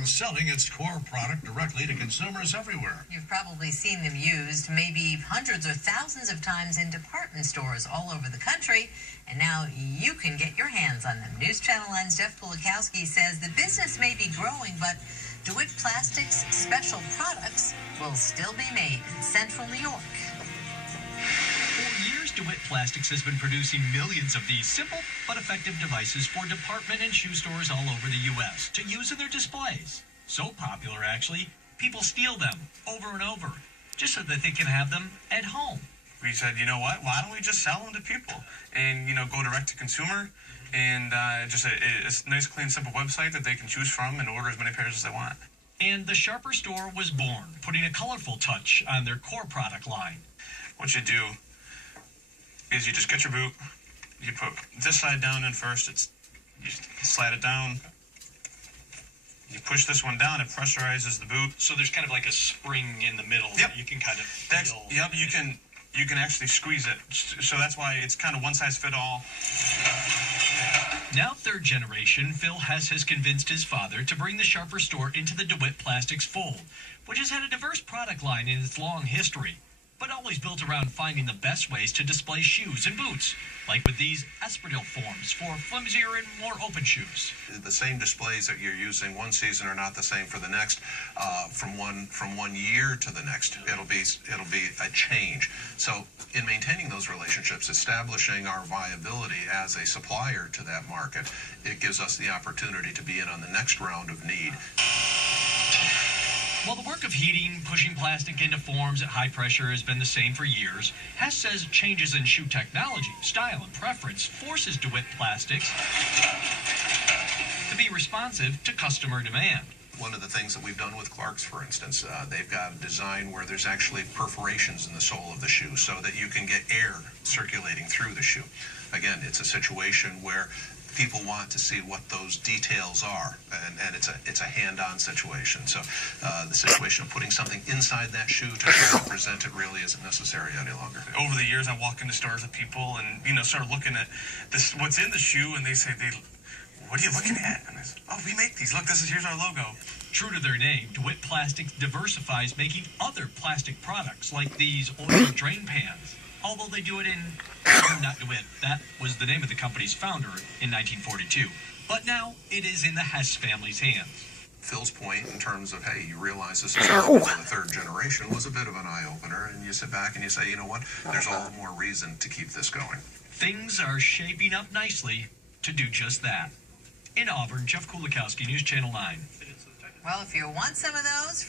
and selling its core product directly to consumers everywhere. You've probably seen them used maybe hundreds or thousands of times in department stores all over the country, and now you can get your hands on them. News Channel 9's Jeff Kulikowski says the business may be growing, but Dewitt Plastics special products will still be made in central New York. For years, Dewitt Plastics has been producing millions of these simple but effective devices for department and shoe stores all over the U.S. to use in their displays. So popular, actually, people steal them over and over just so that they can have them at home. We said, you know what, why don't we just sell them to people and, go direct to consumer and just a nice, clean, simple website that they can choose from and order as many pairs as they want. And the Sharper store was born, putting a colorful touch on their core product line. What you do is you just get your boot, you put this side down in first, you slide it down, you push this one down, it pressurizes the boot. So there's kind of like a spring in the middle that you can kind of feel. Yep, you can actually squeeze it. So that's why it's kind of one size fit all. Now third generation, Phil Hess has convinced his father to bring the Sharper store into the Dewitt Plastics fold, which has had a diverse product line in its long history, but always built around finding the best ways to display shoes and boots, like with these espadrille forms for flimsier and more open shoes. The same displays that you're using one season are not the same for the next. From one year to the next, it'll be a change. So in maintaining those relationships, establishing our viability as a supplier to that market, it gives us the opportunity to be in on the next round of need. While the work of heating, pushing plastic into forms at high pressure has been the same for years, Hess says changes in shoe technology, style, and preference forces Dewitt Plastics to be responsive to customer demand. One of the things that we've done with Clark's, for instance, they've got a design where there's actually perforations in the sole of the shoe so that you can get air circulating through the shoe. Again, it's a situation where people want to see what those details are, and it's a hand-on situation. So the situation of putting something inside that shoe to represent it really isn't necessary any longer. Over the years, I walk into stores with people and, start looking at this, what's in the shoe, and they say, what are you looking at? And I say, oh, we make these. Look, here's our logo. True to their name, Dewitt Plastics diversifies making other plastic products like these oil drain pans. Although they do it in, not Dewitt, that was the name of the company's founder in 1942. But now it is in the Hess family's hands. Phil's point in terms of, hey, you realize this is the third generation was a bit of an eye-opener, and you sit back and you say, you know what, there's all the more reason to keep this going. Things are shaping up nicely to do just that. In Auburn, Jeff Kulikowski, News Channel 9. Well, if you want some of those...